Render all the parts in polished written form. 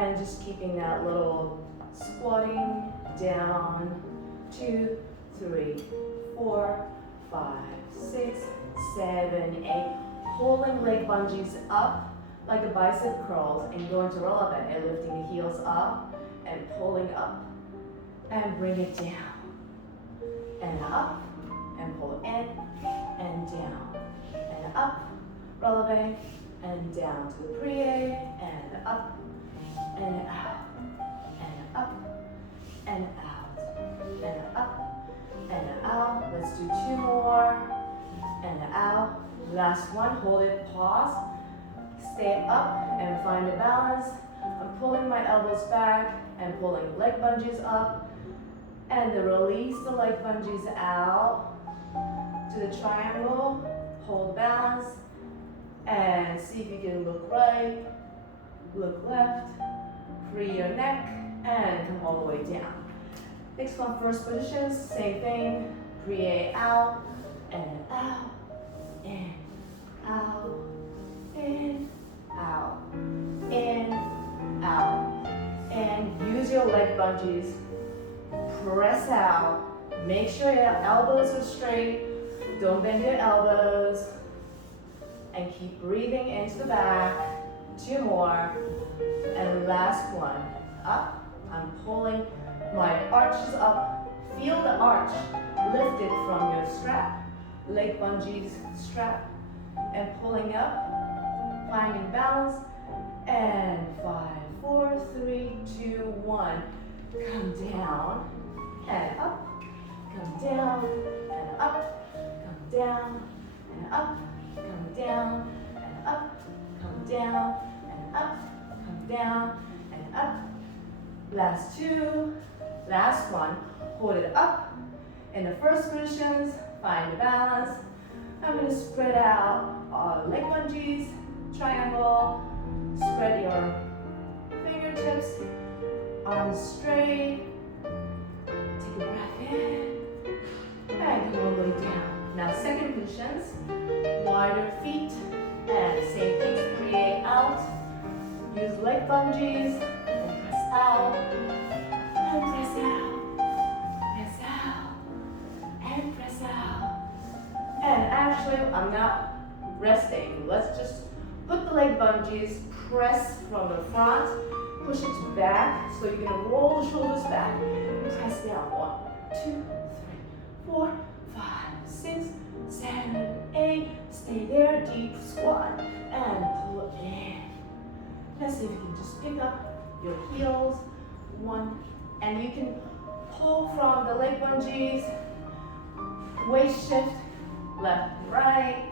And just keeping that little squatting down. 2, 3, 4, 5, 6, 7, 8. Pulling leg bungees up like a bicep curls and going to releve and lifting the heels up and pulling up. And bring it down. And up. And pull in and down. And up. Releve and down to the plie and up. And out. And up. And out. And up. And out. Let's do 2 more. And out. Last one. Hold it. Pause. Stay up and find a balance. I'm pulling my elbows back and pulling leg bungees up. And then release the leg bungees out to the triangle. Hold balance. And see if you can look right, look left. Free your neck and come all the way down. Next one, first position, same thing. Plie out and out, in, out, in, out, in, out. And use your leg bungees. Press out. Make sure your elbows are straight. Don't bend your elbows. And keep breathing into the back. 2 more. And last one. Up. I'm pulling my arches up. Feel the arch lifted from your strap. Leg bungees strap. And pulling up. Finding balance. And 5, 4, 3, 2, 1. Come down. And up. Come down. And up. Come down. And up. Come down. And up. Come down. And up. Come down. And up. Last 2. Last one. Hold it up. In the first positions, find the balance. I'm going to spread out leg bungees, triangle. Spread your fingertips, arms straight. Take a breath in and come all the way down. Now second positions, wider feet and same thing, plie out. Use leg bungees and press out and press out, press out and press out. And actually, I'm not resting. Let's just put the leg bungees, press from the front, push it back, so you're gonna roll the shoulders back, and press down. 1, 2, 3, 4, 5, 6, 7, 8. Stay there, deep squat, and pull in. Let's see if you can just pick up your heels. 1, and you can pull from the leg bungees, waist shift, left and right,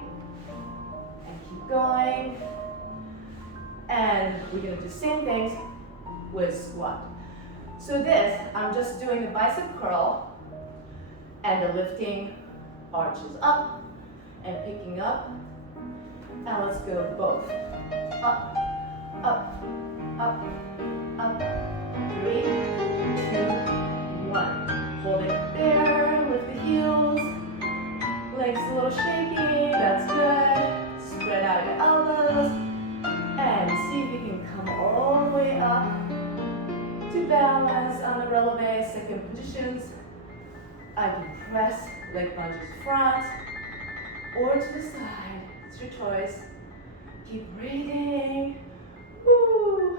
and keep going. And we're gonna do same things with squat. So this, I'm just doing the bicep curl and the lifting arches up and picking up. Now let's go both. Up, up, up, up. 3, 2, 1. Hold it there, lift the heels. Legs a little shaky, that's good. Spread out your elbows. And see if you can come all the way up to balance on the releve, second positions. I can press leg bungees front or to the side. It's your choice. Keep breathing. Woo.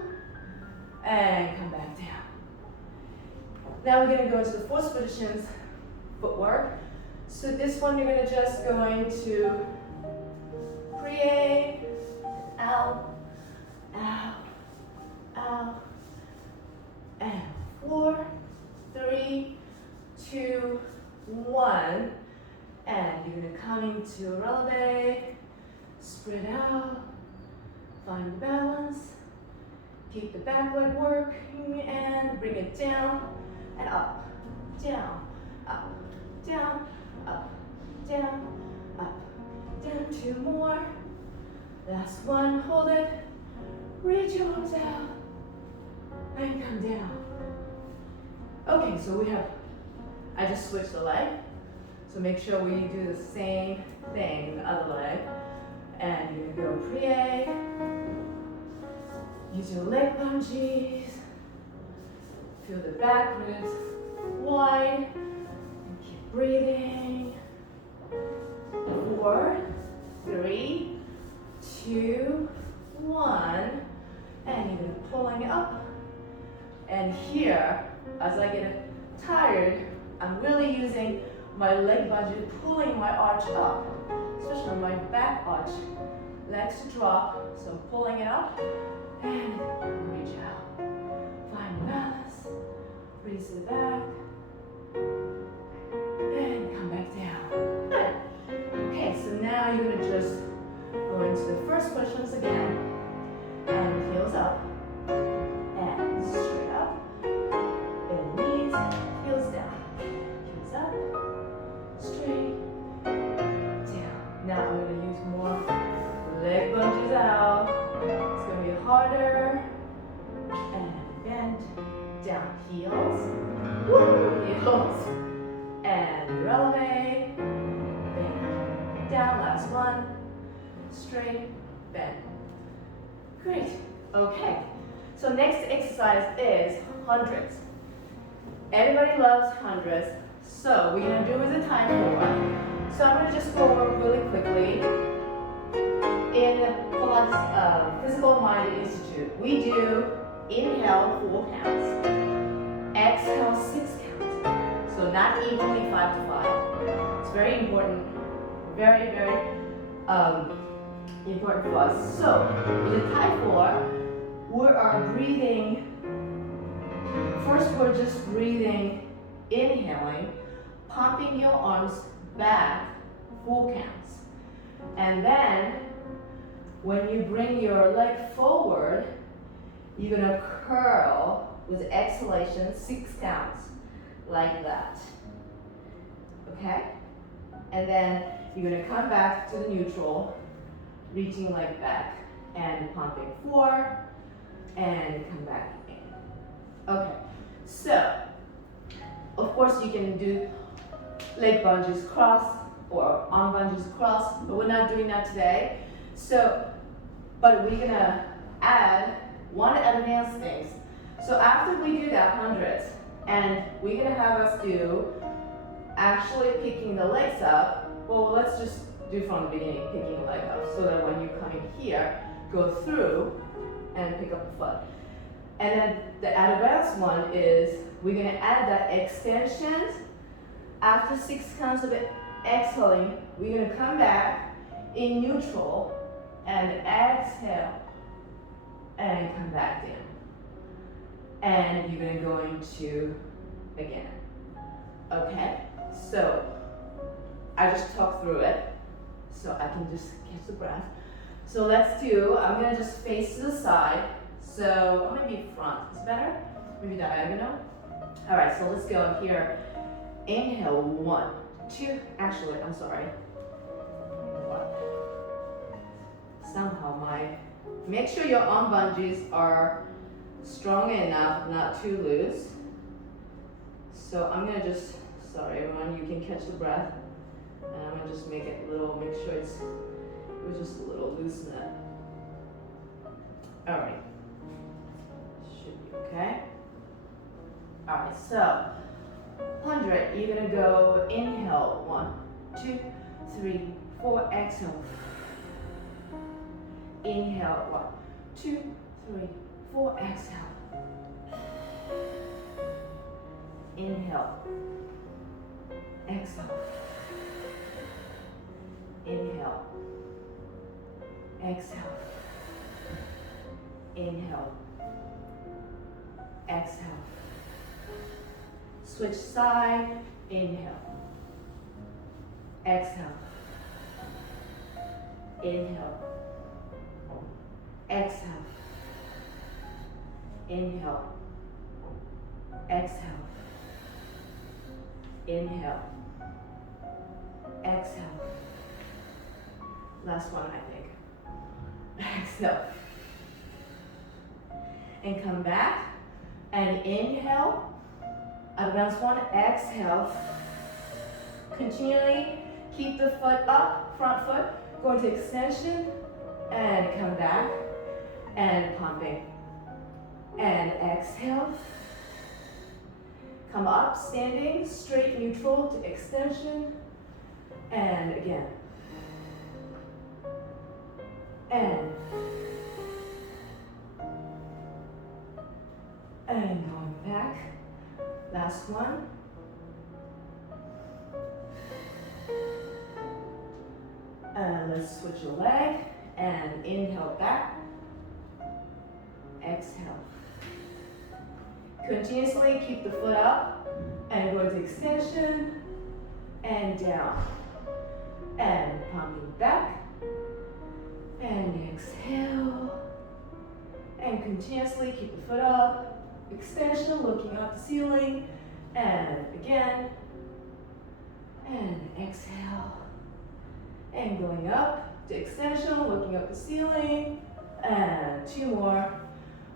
And come back down. Now we're going to go into the fourth positions, footwork. So this one you're going to just going to plie, out, out, out, and 4, 3, 2, 1. And you're going to come into releve, spread out, find balance, keep the back leg working, and bring it down, and up, down, up, down, up, down, up, down. 2 more. Last one, hold it, reach your arms out, and come down. Okay, so we have, I just switched the leg, so make sure we do the same thing in the other leg. And you're gonna go plie, Use your leg lunges. Feel the back ribs wide. And keep breathing. 4, 3, 2, 1. And even pulling up. And here, as I get tired, I'm really using my leg bungee, pulling my arch up, especially my back arch. Legs to drop, so I'm pulling it up and reach out. Find balance, release to the back, and come back down. Good. Okay, so now you're gonna just go into the first questions again, and heels up, and straight up, bend the knees, heels down, heels up, straight down. Now I'm gonna use more leg lunges out. It's gonna be harder. And bend down, heels, woo, heels, and releve. Bend down. Last one. Straight bend. Great. Okay. So next exercise is hundreds. Everybody loves hundreds. So we're gonna do with the time forward. So I'm gonna just go over really quickly. In Pilates Physical Mind Institute, we do inhale 4 counts, exhale 6 counts. So not evenly 5 to 5. It's very important, very important for us. So with the Thai 4, we are breathing. First, we're just breathing, inhaling, pumping your arms back 4 counts, and then when you bring your leg forward, you're gonna curl with exhalation 6 counts, like that. Okay? And then you're gonna come back to the neutral, reaching leg back and pumping 4, and come back in. Okay, so of course you can do leg lunges cross or arm lunges cross, but we're not doing that today. So, but we're gonna add one advanced things. So after we do that hundreds, and we're gonna have us do actually picking the legs up. Well, let's just do from the beginning, picking the leg up, so that when you come in here, go through and pick up the foot. And then the advanced one is we're gonna add that extension. After 6 counts of exhaling, we're gonna come back in neutral and exhale and come back down. And you're gonna go into again. Okay? So I just talked through it so I can just catch the breath. So let's do, I'm gonna just face to the side. So maybe front is better, maybe diagonal. All right, so let's go here. Inhale, 1, 2, actually, I'm sorry. What? Somehow make sure your arm bungees are strong enough, not too loose. So I'm gonna just, sorry everyone, you can catch the breath. And I'm gonna just make it a little, make sure it was just a little loose in it. All right, should be okay. All right, so 100, you're gonna go inhale, 1, 2, 3, 4, exhale. Inhale, 1, 2, 3, 4, exhale. Inhale, exhale. Inhale, exhale. Inhale, exhale. Switch side, inhale, exhale, inhale, exhale, inhale, exhale, inhale, exhale. Last one, I think. Exhale. And come back and inhale. Advance 1, exhale. Continually keep the foot up, front foot, go into extension and come back and pumping And exhale. Come up, standing, straight, neutral to extension. And again. And going back. Last one. And let's switch your leg. And inhale back. Exhale. Continuously keep the foot up and go into extension and down. And pumping back. And exhale. And continuously keep the foot up. Extension, looking up the ceiling. And again. And exhale. And going up to extension, looking up the ceiling. And two more.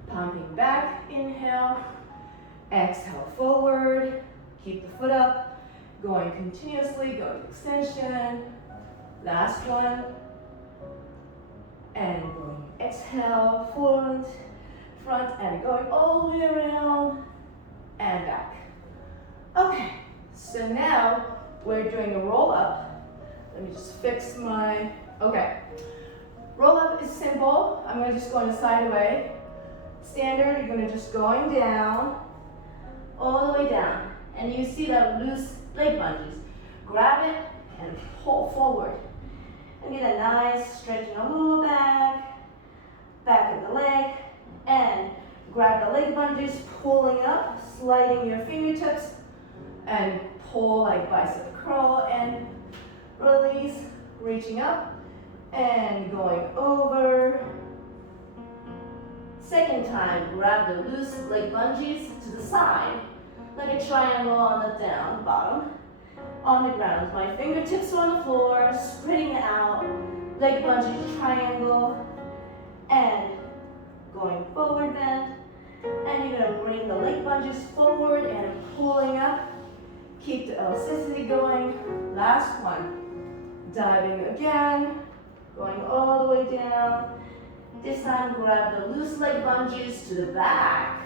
Pumping back, inhale. Exhale forward. Keep the foot up. Going continuously, go to extension. Last one. And going exhale, forward, front, and going all the way around and back. Okay, so now we're doing a roll up. Let me just fix my, okay. Roll up is simple. I'm gonna just go on the side away. Standard, you're gonna just going down, all the way down. And you see that loose leg bungees. Grab it and pull forward. And get a nice stretching a little back of the leg, and grab the leg bungees, pulling up, sliding your fingertips, and pull like bicep curl, and release, reaching up, and going over. Second time, grab the loose leg bungees to the side, like a triangle on the down, bottom. On the ground, my fingertips on the floor, spreading out, leg bungee triangle, and going forward bend. And you're gonna bring the leg bungees forward and pulling up. Keep the elasticity going. Last one. Diving again, going all the way down. This time, grab the loose leg bungees to the back.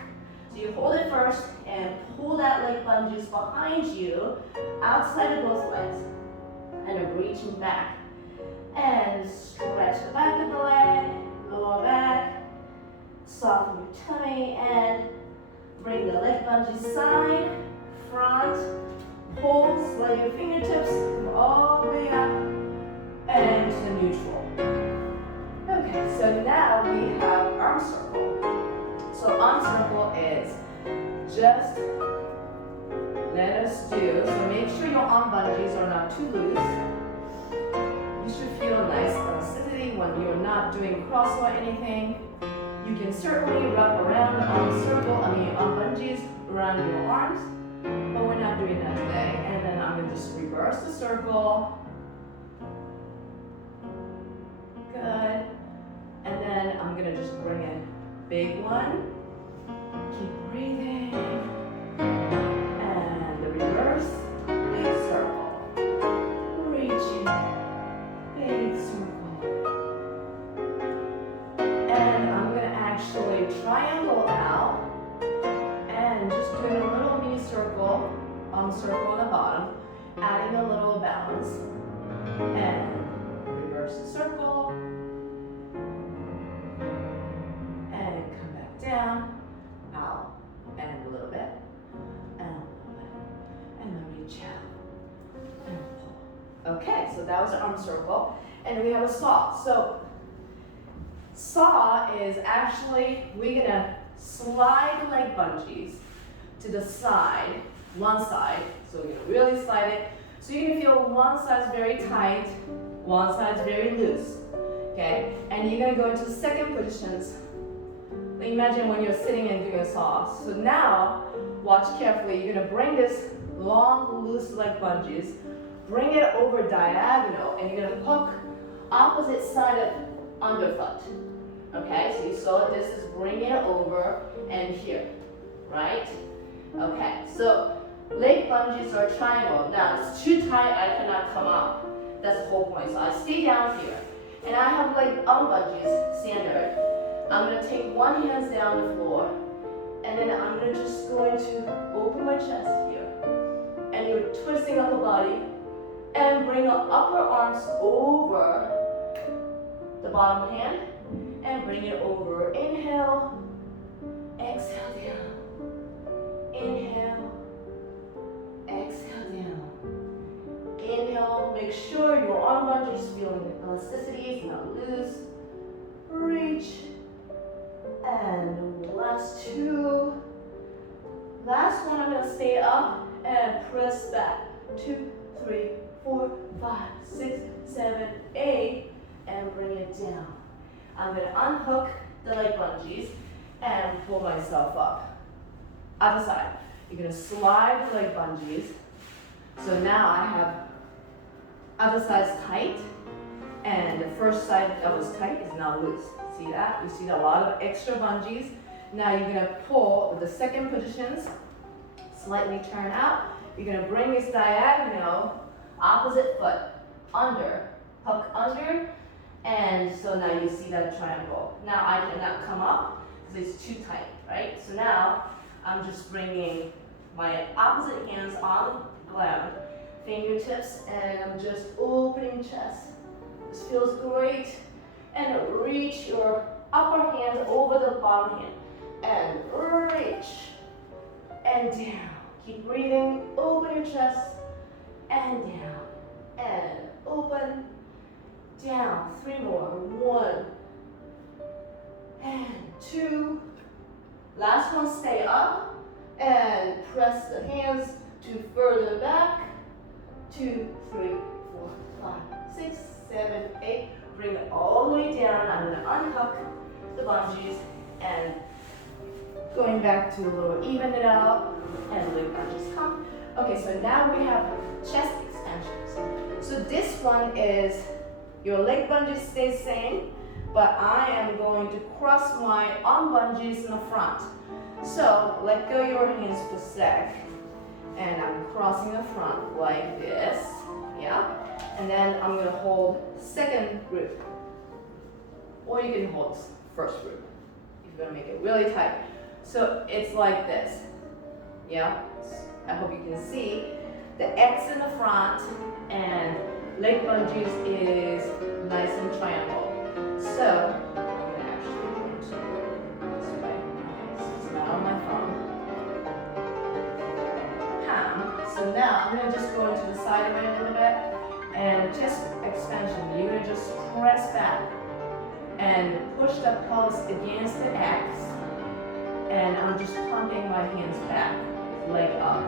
So you hold it first and pull that leg bungees behind you, outside of both legs. And I'm reaching back. And stretch the back of the leg, lower back, soften your tummy, and bring the leg bungees side, front, pull, slide your fingertips, come all the way up, and to neutral. Okay, so now we have arm circle. So arm circle is just let us do, so make sure your arm bungees are not too loose. You should feel nice elasticity when you're not doing cross or anything. You can certainly wrap around the arm circle, arm bungees around your arms, but we're not doing that today. And then I'm gonna just reverse the circle. Good. And then I'm gonna just bring in big one. Keep breathing. And the reverse, big circle. Reaching, big circle. And I'm gonna actually triangle out and just doing a little mini circle on the bottom, adding a little balance. And reverse the circle. And come back down, out, and a little bit, and a little bit, and then reach out, and pull. Okay, so that was the arm circle, and we have a saw. So, saw is actually, we're gonna slide the leg bungees to the side, one side, so we're gonna really slide it. So you're gonna feel one side's very tight, one side's very loose, okay? And you're gonna go into second positions. Imagine when you're sitting and doing a saw. So now, watch carefully. You're gonna bring this long, loose leg bungees, bring it over diagonal, and you're gonna hook opposite side of underfoot. Okay, so you saw this is bringing it over and here, right? Okay, so leg bungees are triangle. Now it's too tight, I cannot come up. That's the whole point. So I stay down here, and I have like arm bungees standard. I'm gonna take one hand down the floor, And then I'm just going to open my chest here. And you're twisting upper body. And bring your upper arms over the bottom hand. And bring it over. Inhale. Exhale down. Inhale. Exhale down. Inhale. Make sure your arm bungee is feeling elasticity. It's not loose. Reach. And last two. Last one, I'm going to stay up and press back. 2, 3, 4, 5, 6, 7, 8. And bring it down. I'm going to unhook the leg bungees and pull myself up. Other side. You're going to slide the leg bungees. So now I have other side's tight. And the first side that was tight is now loose. See that? You see a lot of extra bungees. Now you're going to pull with the second positions, slightly turn out. You're going to bring this diagonal, opposite foot, under, hook under, and so now you see that triangle. Now I cannot come up because it's too tight, right? So now I'm just bringing my opposite hands on the ground, fingertips, and I'm just opening chest. This feels great. And reach your upper hand over the bottom hand. And reach. And down. Keep breathing. Open your chest. And down. And open. Down. 3 more. 1. And 2. Last one, stay up. And press the hands to further back. 2, 3, 4, 5, 6, 7, 8. Bring it all the way down. I'm going to unhook the bungees and going back to a little even it out and leg bungees come. Okay, so now we have chest extensions. So this one is your leg bungees stay same, but I am going to cross my arm bungees in the front. So let go your hands for a sec. And I'm crossing the front like this. Yeah. And then I'm going to hold second grip. Or you can hold first grip. You're going to make it really tight. So it's like this. Yeah? I hope you can see. The X in the front and leg bungees is nice and triangle. So I'm going to actually do it this way. Okay, so it's not on my phone. So now I'm going to just go into the side of it a little bit. And chest expansion, you're going to just press back and push the pelvis against the X. And I'm just pumping my hands back, leg up.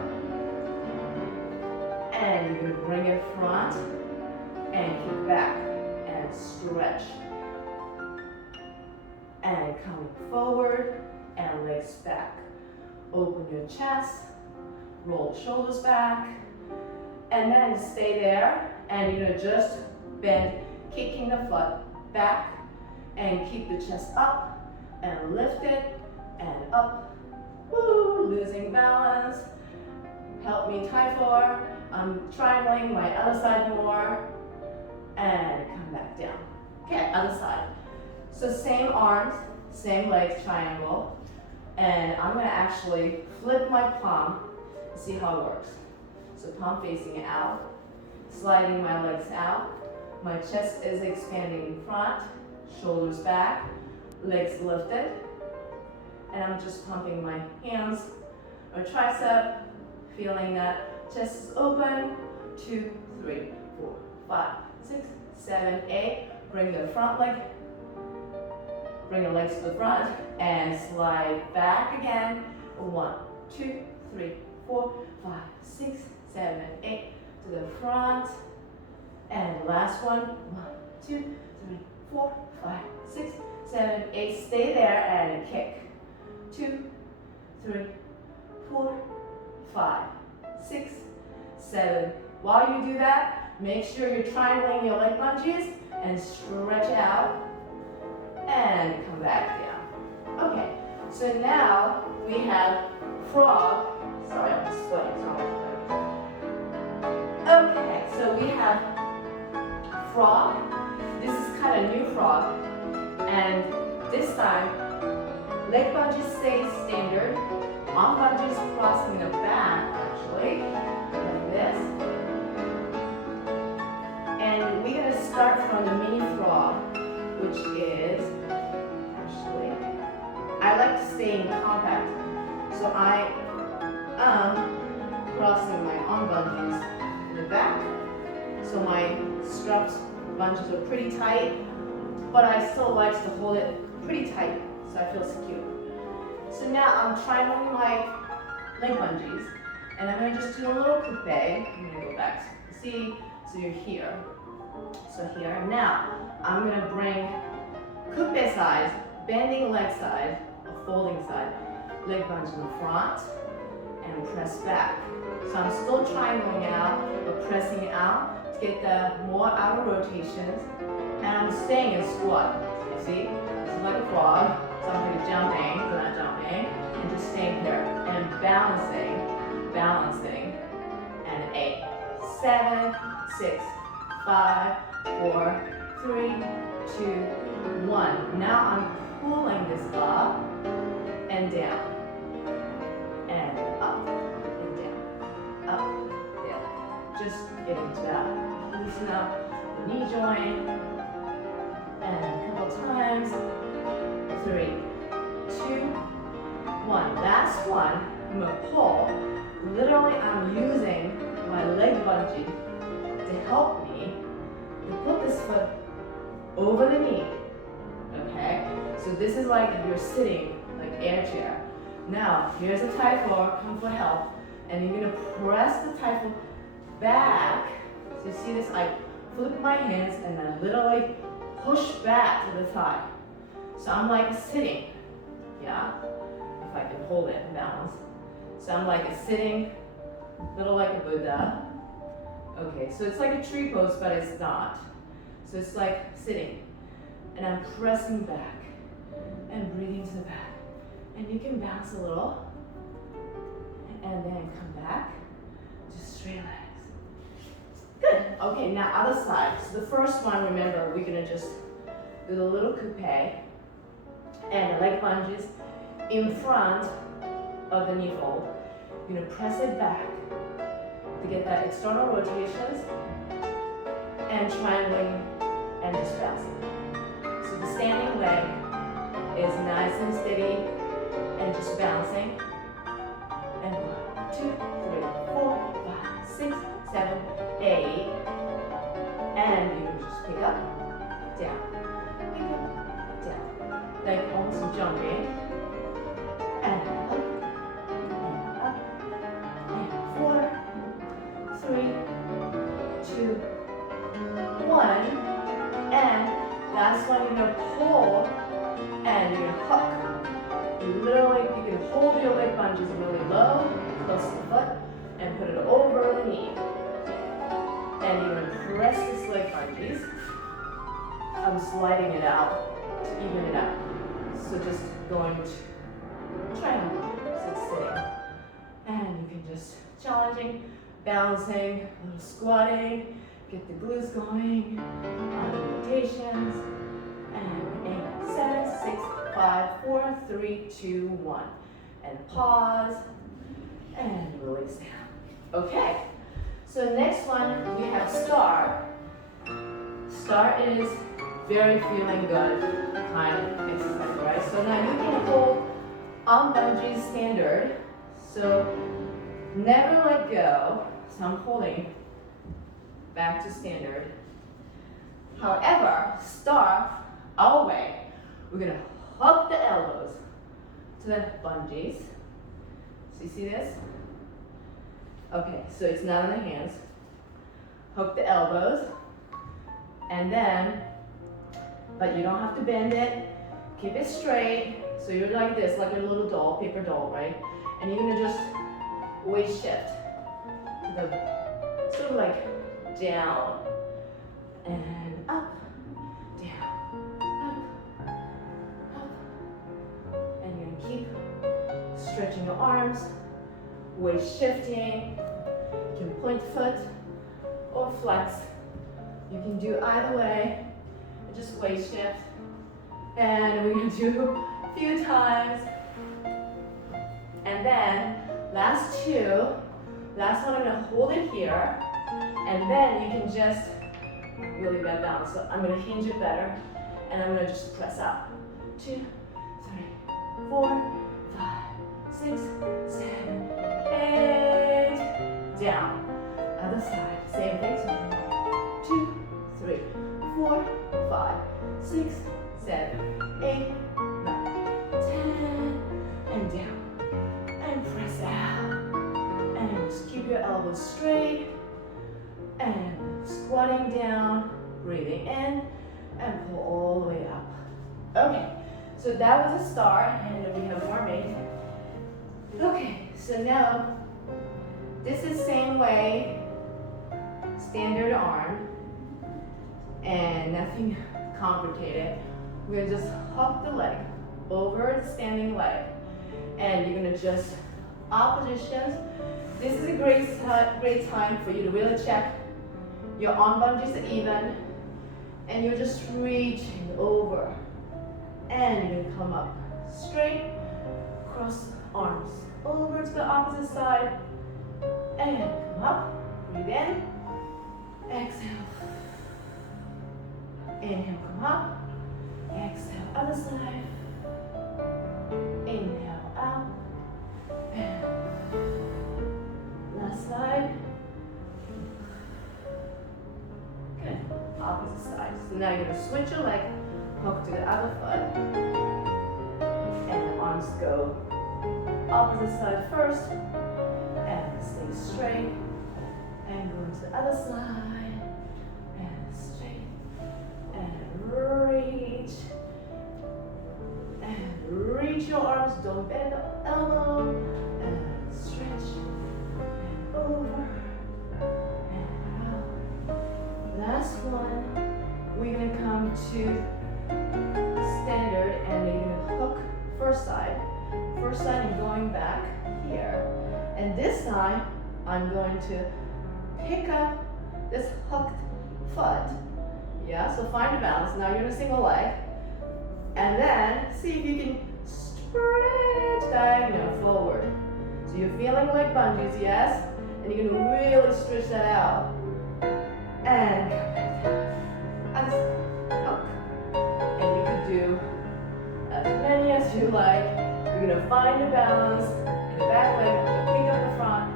And you're going to bring it front and kick back and stretch. And coming forward and legs back. Open your chest, roll the shoulders back, and then stay there. And you're going to just bend, kicking the foot back, and keep the chest up, and lift it, and up. Woo, losing balance. Help me tie for. I'm triangling my other side more, and come back down. Okay, other side. So same arms, same legs, triangle. And I'm going to actually flip my palm, see how it works. So palm facing out. Sliding my legs out. My chest is expanding in front, shoulders back, legs lifted. And I'm just pumping my hands, or tricep, feeling that chest is open. 2, 3, 4, 5, 6, 7, 8. Bring the front leg, bring the legs to the front, and slide back again. 1, 2, 3, 4, 5, 6, 7, 8. To the front, and last one. 1, 2, 3, 4, 5, 6, 7, 8. Stay there and kick. 2, 3, 4, 5, 6, 7. While you do that, make sure you're triangling your leg lunges and stretch out and come back down. Okay, so now we have frog. Sorry, I'm sweating. Okay, so we have frog. This is kind of new frog. And this time, leg bungees stay standard. Arm bungees crossing the back, actually, like this. And we're gonna start from the mini frog, which is, actually, I like to stay in compact. So I am crossing my arm bungees to the back. So my straps bungees are pretty tight, but I still like to hold it pretty tight so I feel secure. So now I'm triangling my leg bungees, and I'm going to just do a little coupe. I'm going to go back. See, so you're here. So here, and now I'm going to bring coupe side, bending leg side, a folding side, leg bungee in the front, and press back. So I'm still triangling out, but pressing out to get the more outer rotations, and I'm staying in squat. You see, it's like a frog. So I'm going to be jumping, but not jumping, and just staying here, and balancing, and 8, 7, 6, 5, 4, 3, 2, 1. Now I'm pulling this up and down, and up and down, up, down. Just getting to that. Loosen up the knee joint, and a couple times. 3, 2, 1. Last one. I'm gonna pull. Literally, I'm using my leg bungee to help me to put this foot over the knee. Okay? So this is like you're sitting, like air chair. Now, here's a Thai floor, come for help. And you're gonna press the Thai floor back. So you see this, I flip my hands and then literally push back to the thigh. So I'm like sitting, yeah? If I can hold it and balance. So I'm like sitting, little like a Buddha. Okay, so it's like a tree pose, but it's not. So it's like sitting. And I'm pressing back and breathing to the back. And you can bounce a little. And then come back, just straight legs. Good, okay, now other side. So the first one, remember, we're gonna just do the little coupe, and the leg lunges in front of the knee fold. You're gonna press it back to get that external rotations and triangling and just bouncing. So the standing leg is nice and steady and just bouncing. And 1, 2, 3, 4, 5, 6, 7, 8. And you can just pick up, down, pick up, down. Like almost jumping, and up, and 4, 3, 2, 1, and last one, you're gonna pull, and you're gonna hook. You literally, you can hold your leg lunges really low, close to the foot, and put it over the knee. And you're gonna press this leg lunges. I'm sliding it out to even it out. So just going to triangle, so sitting. And you can just challenging, balancing, a little squatting, get the glutes going, rotations, and 8, 7, 6, 5, 4, 3, 2, 1. And pause, and release down. Okay, so next one, we have star. Star is very feeling good kind of exercise, right? So now you can hold on bungee standard. So never let go. So I'm holding back to standard. However, start our way. We're gonna hook the elbows to the bungees. So you see this? Okay, so it's not on the hands. Hook the elbows. And then, but you don't have to bend it. Keep it straight. So you're like this, like a little doll, paper doll, right? And you're gonna just weight shift to the, sort of like down and up, down, up, up. And you're gonna keep stretching your arms, weight shifting. You can point foot or flex. You can do either way. Just weight shift. And we're gonna do few times. And then last two. Last one, I'm gonna hold it here. And then you can just really bend down. So I'm gonna hinge it better. And I'm gonna just press out. 2, 3, 4, 5, 6, 7, 8. Down. Other side. Same thing. So 2, 3, 4, 5, 6, 7, 8, 9, 10. And down. And press out. And just keep your elbows straight. And squatting down. Breathing in. And pull all the way up. Okay. So that was a start. And then we have more made. Okay. So now, this is same way. Standard arm, and nothing complicated. We're gonna just hop the leg over the standing leg, and you're gonna just oppositions. This is a great time for you to really check your arm bungees are even, and you're just reaching over, and you're gonna come up straight, cross arms over to the opposite side, and come up, breathe in. Exhale. Inhale, come up. Exhale, other side. Inhale, out. And last side. Good. Opposite side. So now you're going to switch your leg, hook to the other foot. And the arms go opposite side first. And stay straight. And go to the other side. Reach and reach your arms, don't bend the elbow, and stretch and over and out. Last one, we're gonna come to standard, and you're gonna hook first side and going back here. And this time, I'm going to pick up this hooked foot. Yeah, so find a balance. Now you're in a single leg. And then see if you can stretch diagonal forward. So you're feeling like bungees, yes? And you're gonna really stretch that out. And come back down. Hook. And you can do as many as you like. You're gonna find a balance in the back leg. You're gonna pick up the front.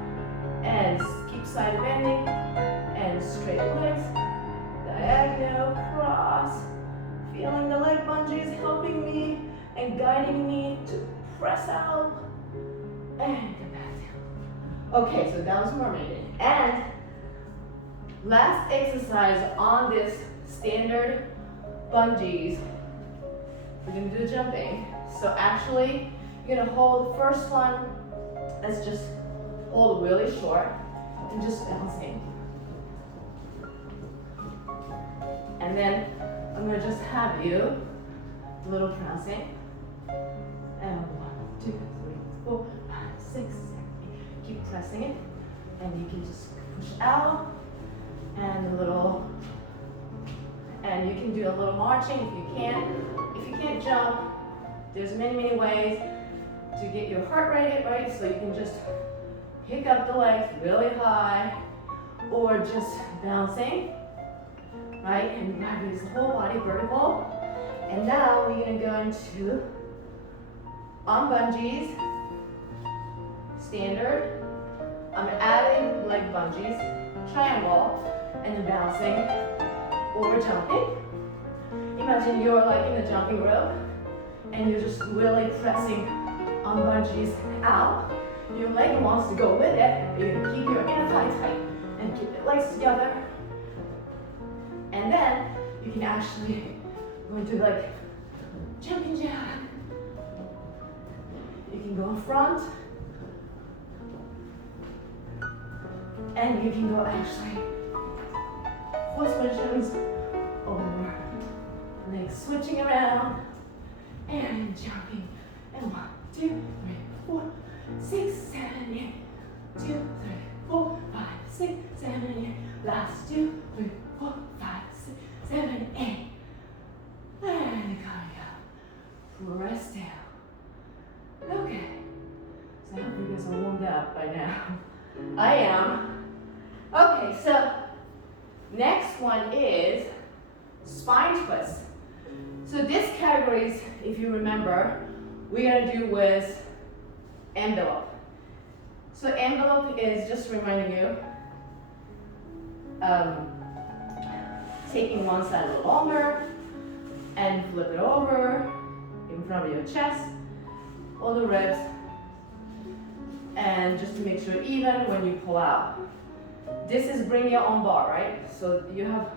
And keep side bending. And straight legs. Diagonal, cross, feeling the leg bungees helping me and guiding me to press out and come back down. Okay, so that was mermaid. And last exercise on this standard bungees, we're gonna do jumping. So actually, you're gonna hold the first one, let's just hold really short and just bouncing. And then I'm going to just have you a little prancing. And 1, 2, 3, 4, 5, 6, 7, 8. Keep pressing it. And you can just push out. And a little. And you can do a little marching if you can't. If you can't jump, there's many ways to get your heart rate right. So you can just pick up the legs really high. Or just bouncing. Right, and raise the whole body vertical. And now we're gonna go into on bungees, standard. I'm adding leg bungees, triangle, and then bouncing or jumping. Imagine you're like in the jumping rope, and you're just really pressing on bungees out. Your leg wants to go with it. You're gonna keep your inner thigh tight and keep your legs together. And then you can actually go into like jumping jack. You can go in front. And you can go actually horse positions over. Legs switching around and jumping. And 1, 2, 3, 4, 6, 7, 8. 2, 3, 4, 5, 6, 7, 8. Last 2, 3, 4, 5, 6, 7, 8. And coming up. Press down. up by now. I am. Okay, so next one is spine twist. So this categories, if you remember, we're gonna do with envelope. So envelope is just reminding you, taking one side a little longer and flip it over in front of your chest, all the ribs, and just to make sure even when you pull out. This is bring your own bar, right? So you have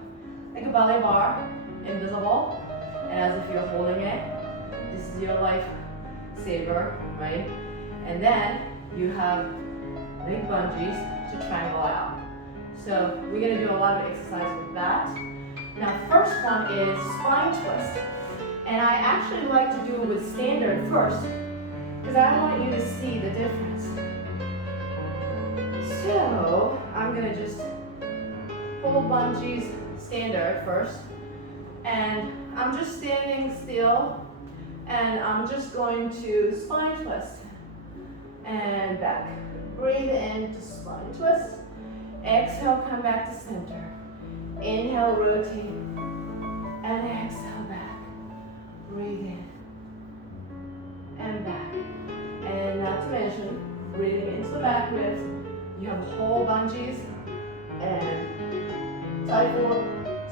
like a ballet bar, invisible, and as if you're holding it. This is your lifesaver, right? And then you have big bungees to triangle out. So we're gonna do a lot of exercise with that. Now first one is spine twist. And I actually like to do it with standard first, because I want you to see the difference. So I'm gonna just hold bungees standard first, and I'm just standing still, and I'm just going to spine twist and back. Breathe in to spine twist. Exhale, come back to center. Inhale, rotate, and exhale back. Breathe in and back. And not to mention, breathing into the back ribs. You have whole bungees and tight forward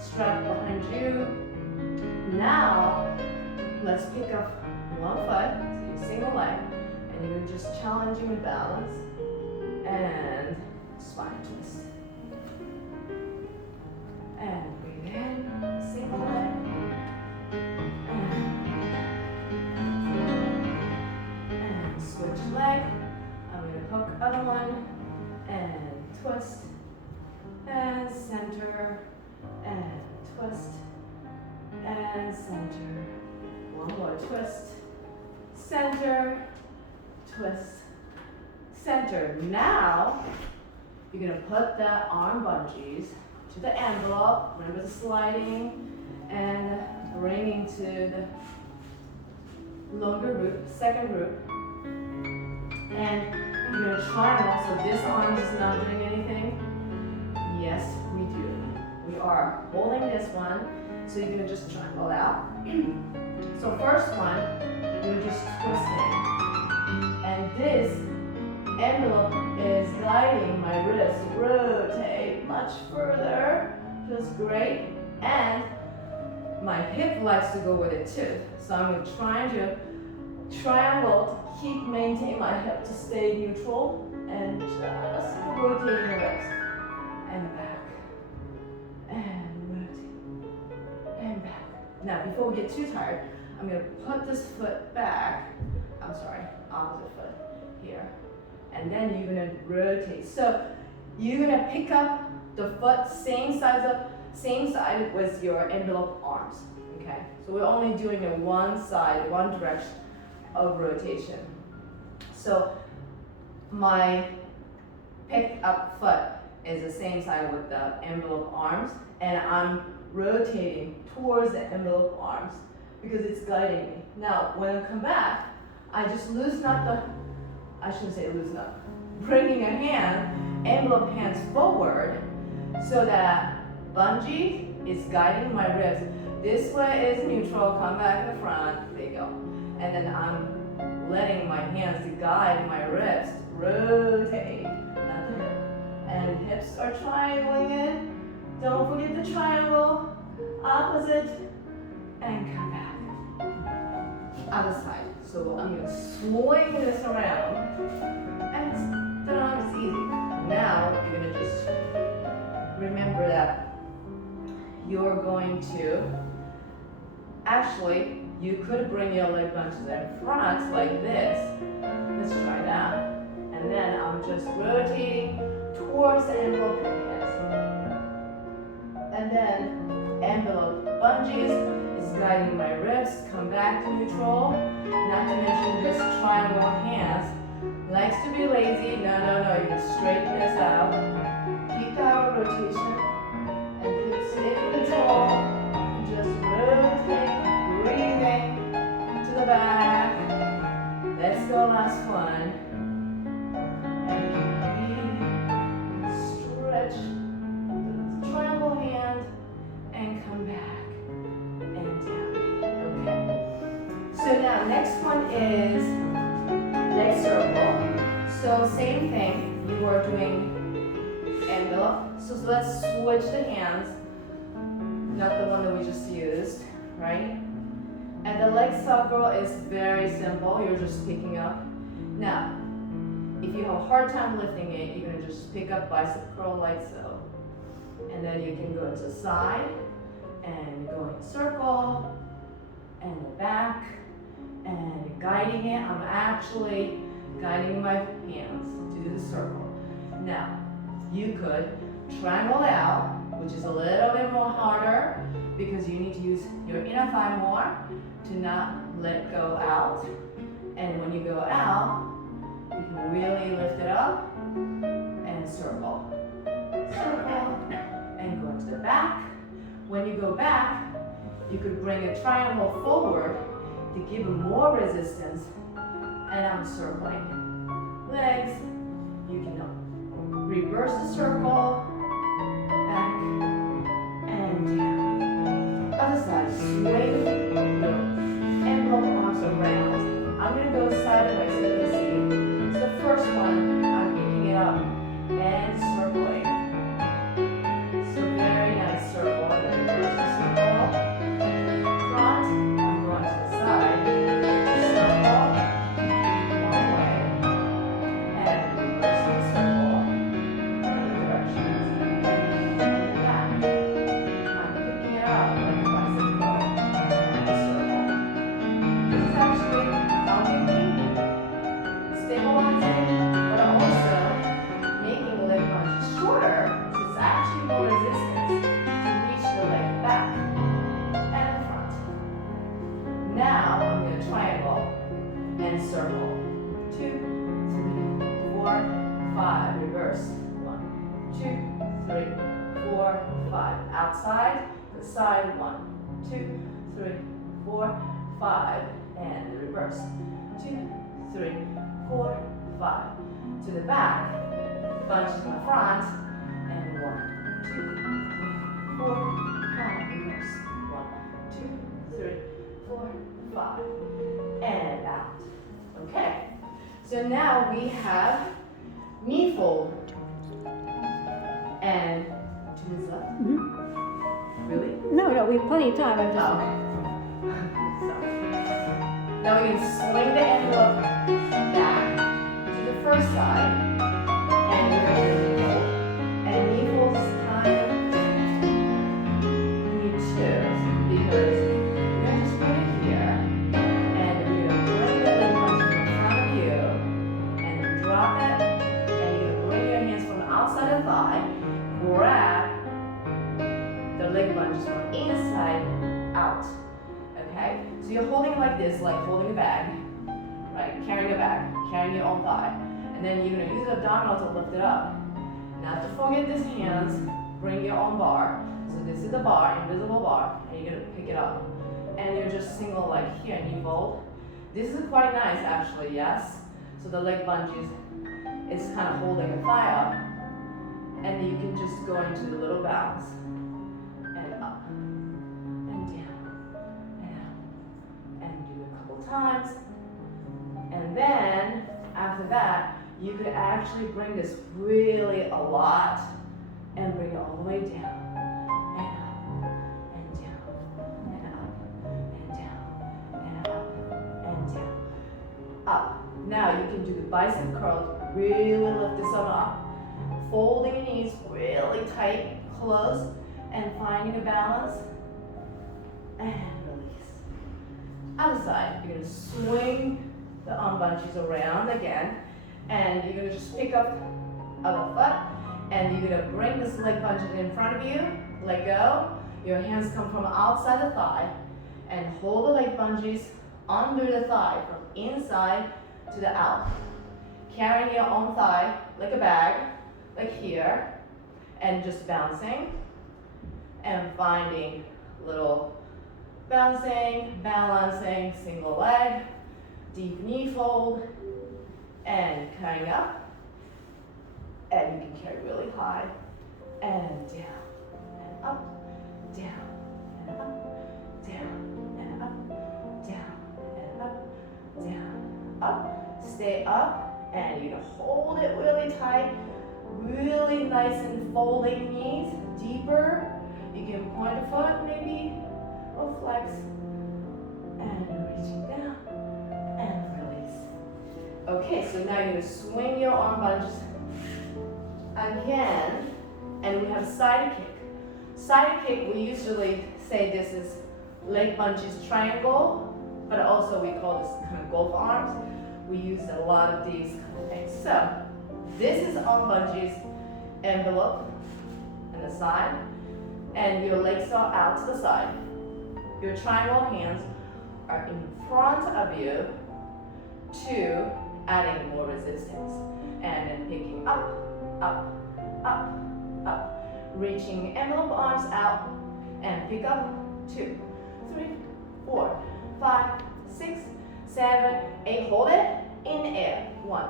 strap behind you. Now, let's pick up one foot, so you single leg, and you're just challenging the balance and spine twist. And breathe in, single leg. And switch leg. I'm going to hook other one and twist and center and twist and center. One more twist, center, twist, center. Now you're going to put the arm bungees to the envelope. Remember the sliding and bringing to the longer group, second group. And you're going to triangle, so this arm is not doing anything. Yes, we do. We are holding this one, so you're going to just triangle out. So first one, you're just twisting. And this envelope is guiding my wrist. Rotate much further, feels great. And my hip likes to go with it too. So I'm trying to triangle to keep maintaining my hip to stay neutral and just rotating the wrist. And back. And rotate. And back. Now before we get too tired, I'm going to put this foot back. I'm sorry, opposite foot here. And then you're going to rotate. So you're going to pick up the foot same side with your envelope arms. Okay? So we're only doing a one side, one direction of rotation. So my picked up foot is the same side with the envelope arms, and I'm rotating towards the envelope arms because it's guiding me. Now, when I come back, I just loosen up the, I shouldn't say loosen up, bringing a hand, envelope hands forward so that bungee is guiding my ribs. This way is neutral, come back in the front, there you go. And then I'm letting my hands to guide my ribs, rotate, not the hip. And hips are triangling in. Don't forget the triangle, opposite, and come back. Other side. So I'm going to swing this around, and it's easy. Now you're going to just remember that you're going to, actually, you could bring your leg bunches in front like this. Let's try that. And then I'm just rotating towards the envelope hands. And then envelope bungees is guiding my ribs. Come back to neutral. Not to mention this triangle hands. Likes to be lazy. No. You can straighten this out. Keep our rotation. And keep staying neutral. Just rotate. Breathing to the back. Let's go, last one. switch, triangle hand, and come back and down. Okay. So now next one is leg circle. So same thing, you are doing angle. So let's switch the hands, not the one that we just used, right? And the leg circle is very simple, you're just picking up. Now, if you have a hard time lifting it, you're gonna just pick up bicep curl like so. And then you can go to the side, and go in circle, and the back, and guiding it. I'm actually guiding my hands to the circle. Now, you could triangle it out, which is a little bit more harder because you need to use your inner thigh more to not let go out. And when you go out, you can really lift it up and circle. Circle, and go to the back. When you go back, you could bring a triangle forward to give more resistance, and I'm circling. Legs, you can reverse the circle, back, and down. Other side, swing your elbow arms around. I'm gonna go sideways so you can see. So the first one, I'm picking it up and circling. So very nice circle. I'm gonna reverse the circle. Front, I'm going to the side. Circle, one way, and reverse the circle, other directions. And the back, I'm picking it up like a bicycle, and circle. This is actually helping me stabilizing, but also making the leg punch shorter, so it's actually more resistance to reach the leg back and the front. Now I'm going to triangle and circle. 2, 3, 4, 5. Reverse. 1, 2, 3, 4, 5. Outside, the side. 1, 2, 3, 4, 5. And reverse. 2, 3, 4, 5. To the back, bunch to the front, and 1, 2, 3, 4, 5. Reverse. 1, 2, 3, 4, 5. And out. Okay. So now we have knee fold. And 2 minutes left. Really? No, we have plenty of time. I'm just. Oh, okay. So, now we can swing the envelope back to the first side, and we're going to knee fold. And knee fold is kind of you choose because you're going to just put it here, and you're going to bring the leg punch in front of you, and drop it, and you're going to bring your hands from the outside of the thigh, grab the leg punch from inside out. Okay? So you're holding it like this, like holding a bag, right? Carrying a bag, carrying your own thigh. And then you're gonna use the abdominal to lift it up. Not to forget these hands, bring your own bar. So this is the bar, invisible bar, and you're gonna pick it up. And you're just single leg here, knee fold. This is quite nice actually, yes? So the leg lunges is kind of holding the thigh up. And then you can just go into the little bounce. And up, and down, and out. And do it a couple times. And then, after that, you could actually bring this really a lot and bring it all the way down. And up, and down, and up, and down, and up, and down. Up. Now you can do the bicep curl to really lift this one up. Folding your knees really tight, close, and finding a balance. And release. Other side, you're going to swing the arm bunches around again, and you're going to just pick up other foot, and you're going to bring this leg punches in front of you, let go, your hands come from outside the thigh, and hold the leg bungees under the thigh from inside to the out. Carrying your own thigh like a bag, like here, and just bouncing, and finding little bouncing, balancing, single leg, deep knee fold, and carrying up. And you can carry really high and down, and up, down, and up, down, and up, down, and up, down, up. Stay up, and you're gonna hold it really tight, really nice and folding knees, deeper. You can point the foot maybe, or flex, and reaching down, and release. Okay, so now you're gonna swing your arm bunches again, and we have side kick. Side kick, we usually say this is leg bungees triangle, but also we call this kind of golf arms. We use a lot of these kind of things. So this is arm bungees envelope on the side, and your legs are out to the side. Your triangle hands are in front of you to adding more resistance. And then picking up, up, up, up. Reaching envelope arms out and pick up 2, 3, 4, 5, 6, 7, 8. Hold it in air. 1,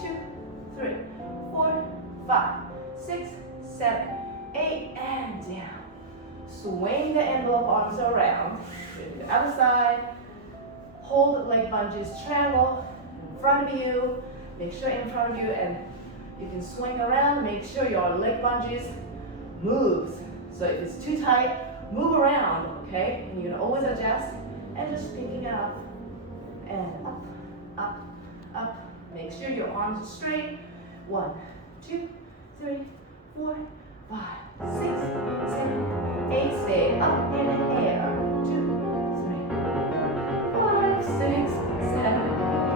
2, 3, 4, 5, 6, 7, 8, and down. Swing the envelope arms around. To the other side. Hold leg bungees triangle in front of you. Make sure in front of you, and you can swing around. Make sure your leg bungees moves. So if it's too tight, move around, okay? And you can always adjust and just picking it up and up, up, up. Make sure your arms are straight. 1, 2, 3, 4, 5, 6, 7, 8. Stay up in the air. 2, 3, 4, 5, 6, 7,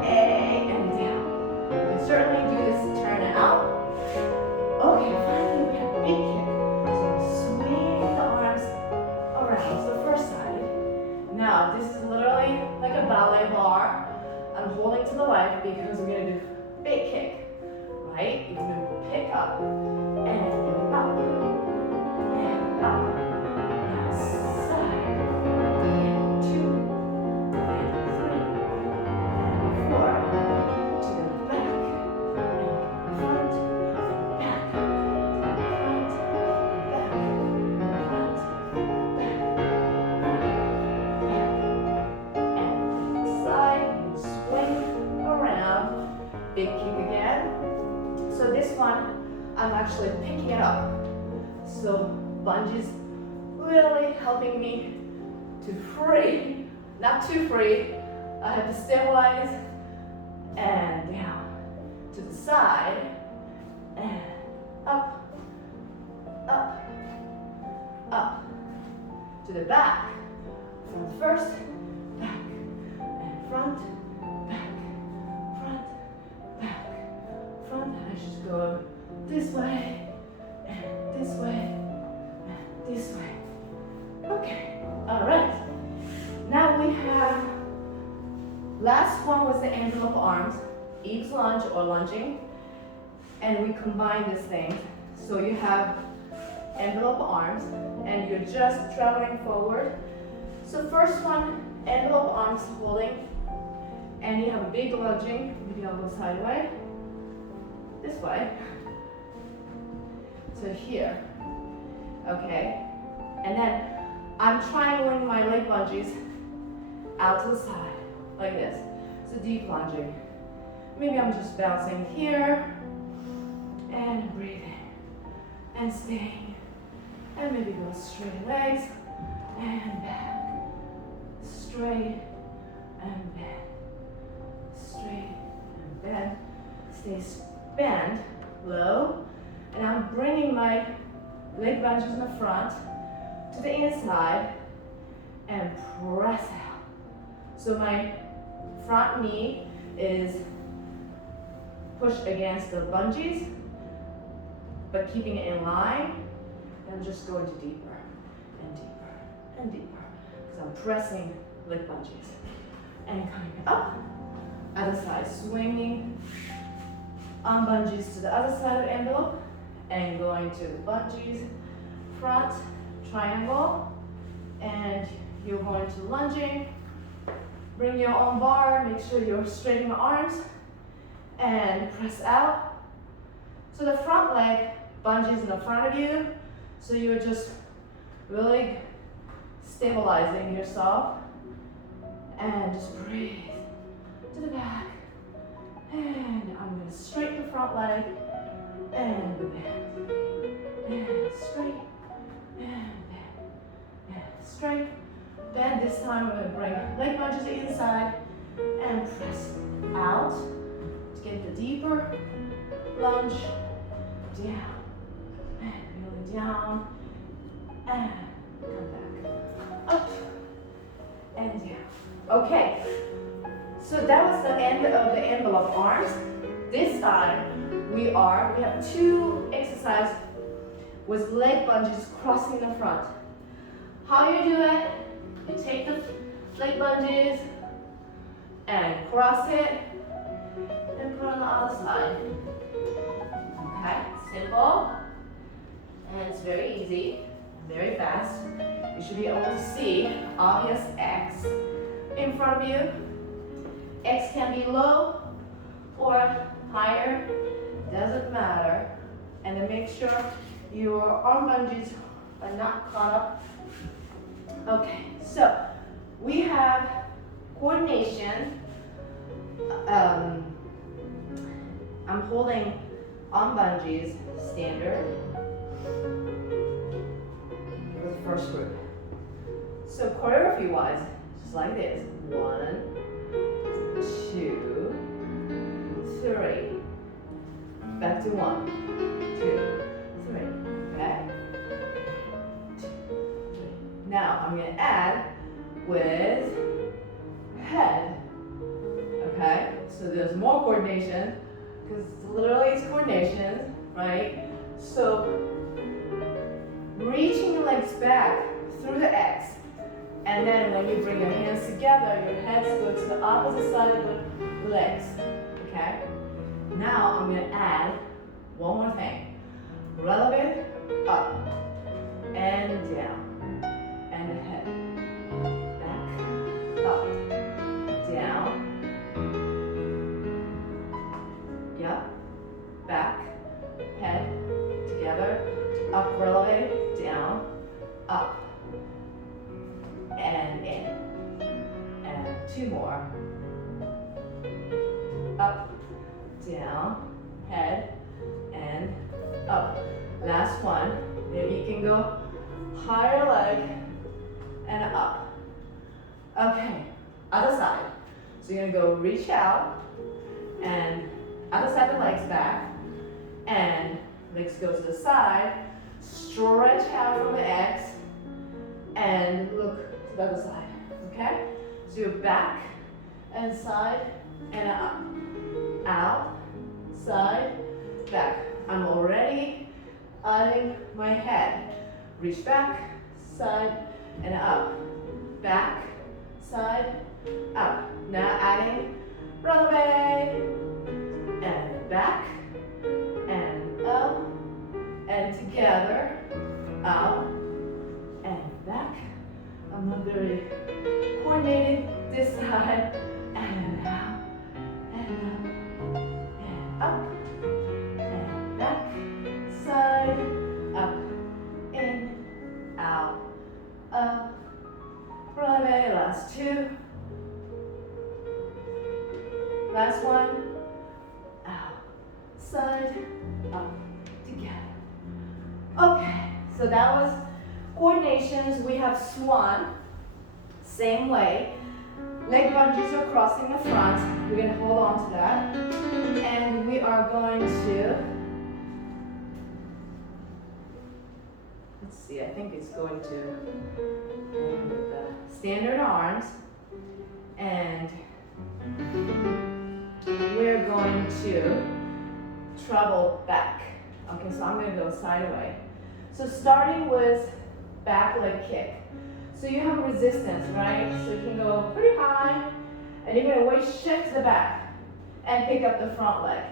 8, and down. You can certainly do this turn out. Okay, finally we have big kick. Now, this is literally like a ballet bar. I'm holding to the left because we're going to do big kick, right? You're going to pick up and up and up. Now, side and 2 and 3 and 4 to the back and front and back, front, back, front, back. Big kick again. So this one, I'm actually picking it up. So bungees really helping me to free, not too free. I have to stabilize and down to the side and up, up, up to the back. Front first, back and front. I should go this way, and this way, and this way. Okay, all right. Now we have, last one was the envelope arms, Eve's lunge or lunging, and we combine this thing. So you have envelope arms, and you're just traveling forward. So first one, envelope arms holding, and you have a big lunging. Maybe I'll go sideways. This way. So here, okay? And then I'm triangling my leg bungees out to the side, like this. So deep lunging. Maybe I'm just bouncing here, and breathing, and staying, and maybe go straight legs, and back, straight, and bend, straight, and bend, stay bend, low, and I'm bringing my leg bungees in the front to the inside and press out. So my front knee is pushed against the bungees, but keeping it in line, and just going to deeper and deeper and deeper, because I'm pressing leg bungees. And coming up, other side, swinging arm bungees to the other side of the envelope, and going to the bungees, front, triangle, and you're going to lunging. Bring your own bar, make sure you're straightening your arms, and press out. So the front leg bungees in the front of you. So you're just really stabilizing yourself. And just breathe to the back. And I'm going to straighten the front leg. And bend. And straight. And bend. And straight. Bend. This time I'm going to bring leg lunges inside. And press out. To get the deeper lunge. Down. And really down. And come back. Up. And down. Okay, so that was the end of the envelope arms. This time we have 2 exercises with leg lunges crossing the front. How you do it? You take the leg lunges and cross it and put on the other side. Okay, simple, and it's very easy, very fast. You should be able to see obvious X in front of you. X can be low or higher, doesn't matter. And then make sure your arm lunges are not caught up. Okay, so we have coordination. I'm holding arm bungees standard for the first group. So choreography wise, just like this. 1, 2, 3. Back to 1, 2, 3. Okay? 2, 3. Now I'm going to add with head. Okay? So there's more coordination because literally it's coordination, right? So reaching the legs back through the X. And then when you bring your hands together, your heads go to the opposite side of the legs, okay? Now I'm gonna add one more thing. Relevant, up, and down, and head, back, up, down, yep, back, head, together, up, relevant, down, up, and in, and 2 more, up, down, head, and up. Last one, maybe you can go higher leg and up. Okay, other side. So you're gonna go reach out and other side of the legs back, and legs go to the side, stretch out from the X, and look to the other side, okay? So you're back and side and up, out, side, back. I'm already adding my head. Reach back, side, and up, back, side, up. Now adding releve, and back, and up, and together, out, and back. I'm not very coordinated this side, and out, and up, and back, side, up, in, out, up, releve, last 2, last one, out, side, up, together. Okay, so that was coordinations. We have swan, same way. Leg lunges are crossing the front. We're going to hold on to that. And we are going to, let's see, I think it's going to with the standard arms. And we're going to travel back. Okay, so I'm going to go side away. So starting with back leg kick. So you have a resistance, right? So you can go pretty high, and you're going to weight shift to the back and pick up the front leg,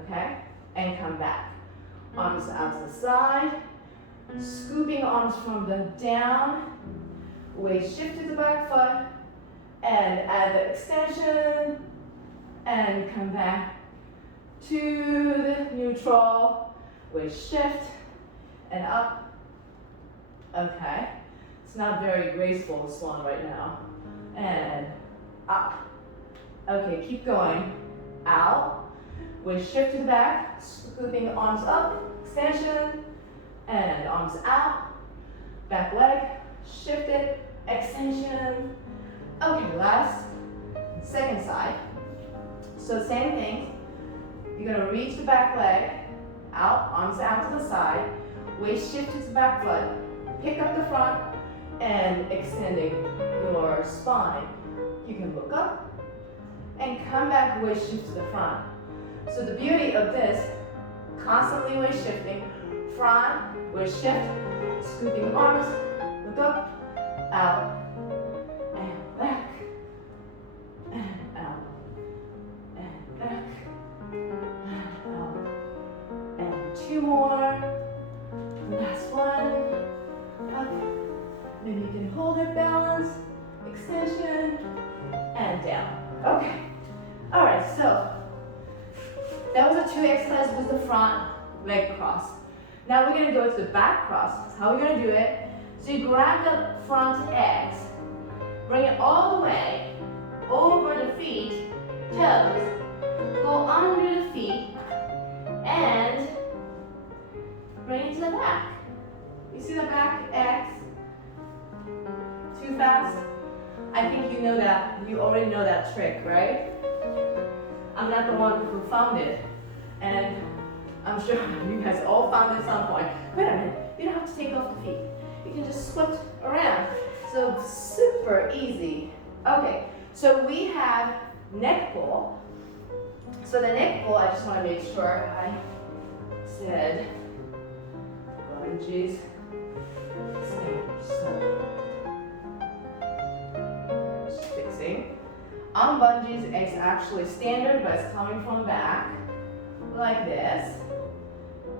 okay? And come back. Arms out to the side, scooping arms from the down, weight shift to the back foot, and add the extension, and come back to the neutral, waist shift, and up. Okay, it's not very graceful swan right now. And up. Okay, keep going. Out, waist shift to the back, scooping arms up, extension, and arms out. Back leg, shift it, extension. Okay, last, second side. So same thing. You're gonna reach the back leg, out, arms out to the side, waist shift to the back foot, pick up the front, and extending your spine. You can look up and come back, waist shift to the front. So the beauty of this, constantly waist shifting, front, waist shift, scooping arms, look up, out, and back, and out, and back, and out, and two more, last one, up, maybe you can hold it, balance, extension, and down. Okay, all right, so that was the two exercises with the front leg cross. Now we're gonna go to the back cross. That's how we're gonna do it. So you grab the front X, bring it all the way over the feet, toes, go under the feet, and bring it to the back. You see the back X? Too fast? I think you know that, you already know that trick, right? I'm not the one who found it, and I'm sure you guys all found it at some point. Wait a minute, you don't have to take off the feet. You can just flip around. So super easy. Okay, so we have neck pull. So the neck pull, I just want to make sure I said lunges. So just fixing. On bungees, it's actually standard, but it's coming from back like this.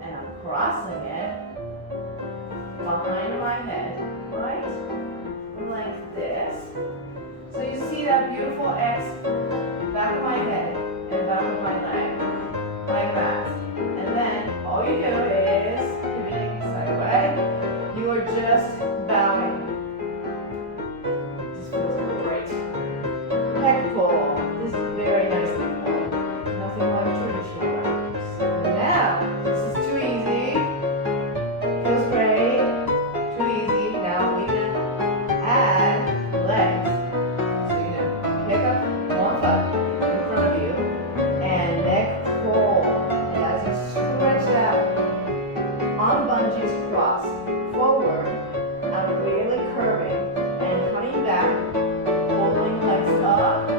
And I'm crossing it behind my head, right? Like this. So you see that beautiful X, back of my head and back of my leg, like that. And then all you do is pivoting sideways. You are just bowing. This feels great. Neck pull. This is very nice neck pull. Nothing like traditional rounds. Now, this is too easy. Feels great. Too easy. Now we can add legs. So you're gonna pick up one foot in front of you and neck pull. And as you stretch out on bungees, cross forward. I'm really curving and coming back, holding legs up,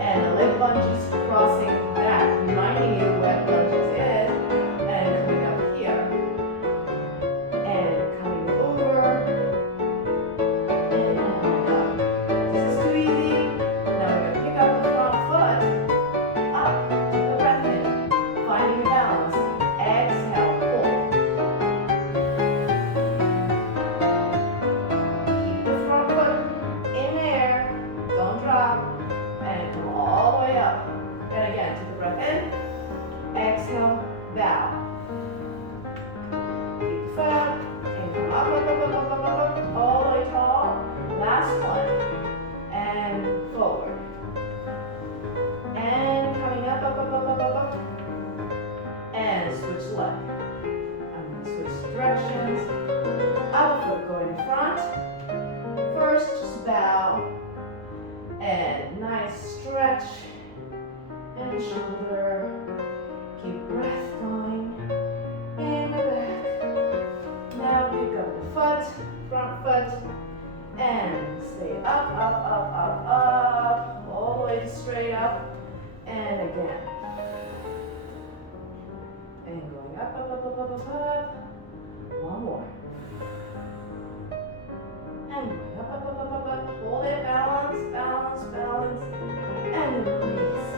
and the leg lunges crossing back, reminding you where lunges is, and coming up here, and coming over, and up. This is too easy. Now we're gonna pick up the front foot, up, take a breath in, finding your balance, exhale, pull. Keep the front foot in there, don't drop, and come all the way up. And again, take a breath in, exhale, bow. Keep the foot up, and come up, up, up, up, up, up, up, up, all the way tall. Last one, and forward. And coming up, up, up, up, up, up, up, and switch leg. I'm gonna switch directions. Other foot going in front. First, just bow, and nice stretch, and shoulder. Keep breath going, in the back. Now pick up the foot, front foot, and stay up, up, up, up, up, all the way straight up, and again. And going up, up, up, up, up, up, up. One more. And going up, up, up, up, up, up. Hold it, balance, balance, balance, and release.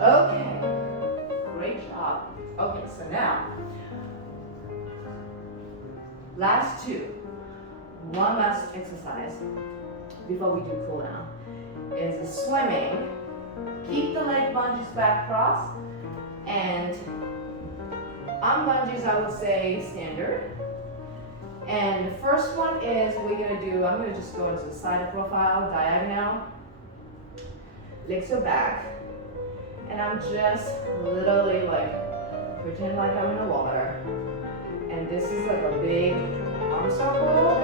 Okay, great job. Okay, so now, last two. One last exercise before we do cool down is swimming. Keep the leg lunges back cross and On lunges, I would say standard. And the first one is I'm gonna just go into the side profile, diagonal. Legs are back. And I'm just literally like, pretend like I'm in the water. And this is like a big arm circle.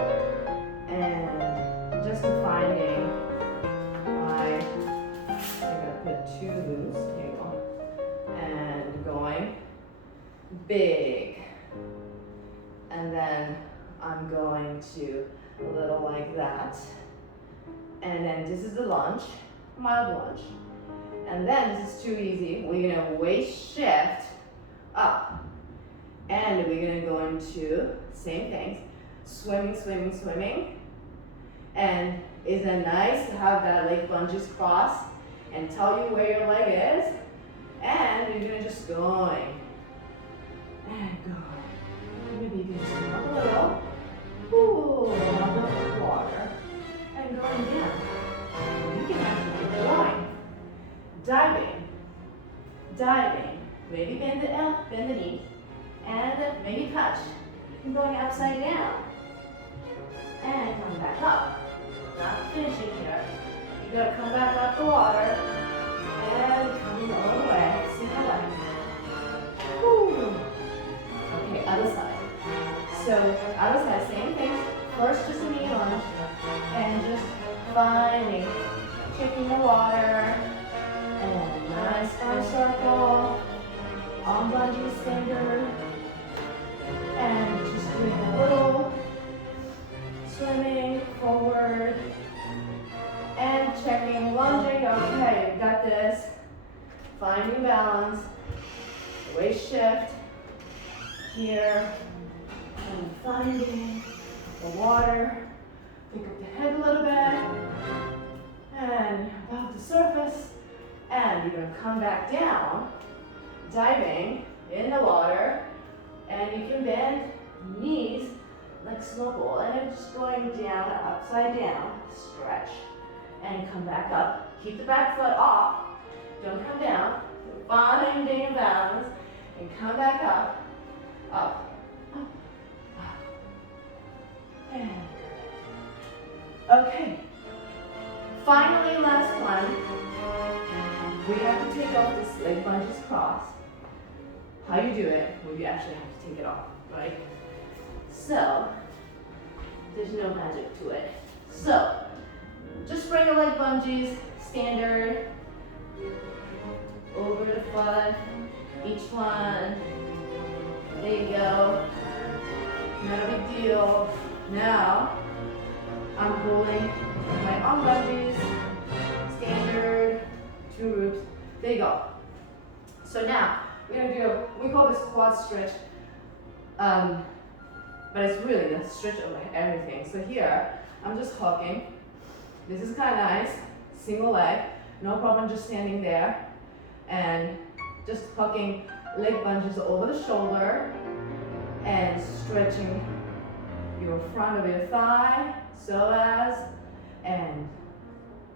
And just finding my, I'm gonna put 2 moves, here you go. And going big. And then I'm going to a little like that. And then this is the lunge, mild lunge. And then this is too easy. We're gonna waist shift up. And we're gonna go into same things. Swimming, swimming, swimming. And isn't it nice to have that leg lunges cross and tell you where your leg is? And you're gonna just going and going. Maybe you can just come up a little. Ooh, above the water. And going down. You can actually keep going. Diving. Diving. Maybe bend the knee. And maybe touch. And going upside down. And come back up. Not finishing here. You gotta come back up the water. And coming all the way. Single leg. Woo. Okay, other side. So, other side, same thing. First, just a knee lunge. And just finding, checking the water. And nice arm circle. Arm bungee standard. And just doing a little swimming forward. And checking, lunging. Okay, you got this. Finding balance. Waist shift. Here. And finding the water. Pick up the head a little bit. And above the surface. And you're gonna come back down, diving in the water. And you can bend knees like snowball. And then just going down, upside down, stretch. And come back up. Keep the back foot off. Don't come down. Finding balance. And come back up, up, up, up. And okay. Finally, last one. We have to take off this leg lunges cross. How you do it, well, you actually have to take it off, right? So, there's no magic to it. So, just bring the leg lunges, standard, over the foot, each one. There you go. Not a big deal. Now, I'm holding my arm lunges, standard, 2 groups. There you go. So now, we're gonna do, we call this quad stretch, but it's really the stretch of everything. So here, I'm just hooking. This is kind of nice, single leg, no problem just standing there. And just hooking leg lunges over the shoulder and stretching your front of your thigh, and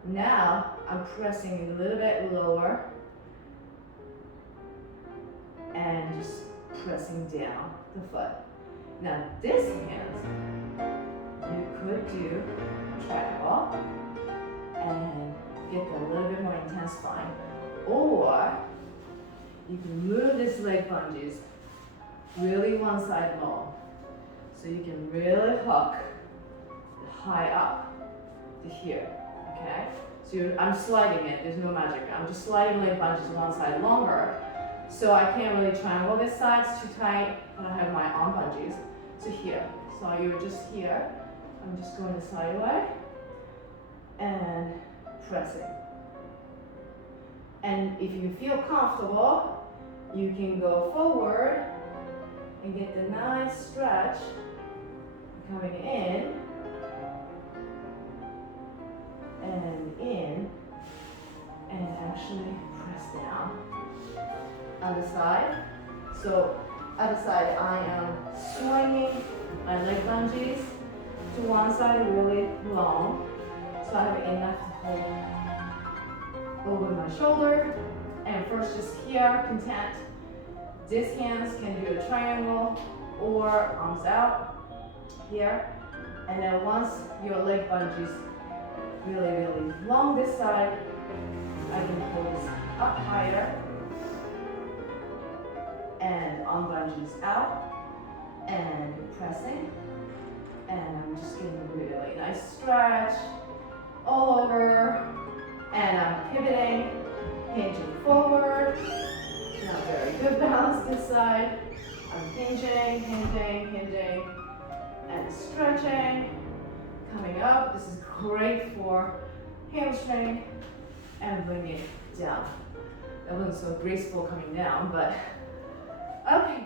now I'm pressing a little bit lower and just pressing down the foot. Now this hand, you could do triangle and get a little bit more intense spine. Or you can move this leg lunges really one side long. So you can really hook high up to here, okay? So I'm sliding it, there's no magic. I'm just sliding leg lunges one side longer. So I can't really triangle this side, it's too tight, but I have my arm lunges to here. So you're just here, I'm just going the side way and pressing. And if you feel comfortable, you can go forward and get the nice stretch coming in and actually press down. Other side. So other side, I am swinging my leg lunges to one side really long. So I have enough to hold over my shoulder. And first just here, content. These hands can do a triangle or arms out here. And then once your leg bungees really, really long this side, I can pull this up higher and on bungees out and pressing. And I'm just getting a really nice stretch all over. And I'm pivoting, hinging forward. Not very good balance this side. I'm hinging, hinging, hinging, and stretching. Coming up, this is great for hamstring, and bring it down. That wasn't so graceful coming down, but okay.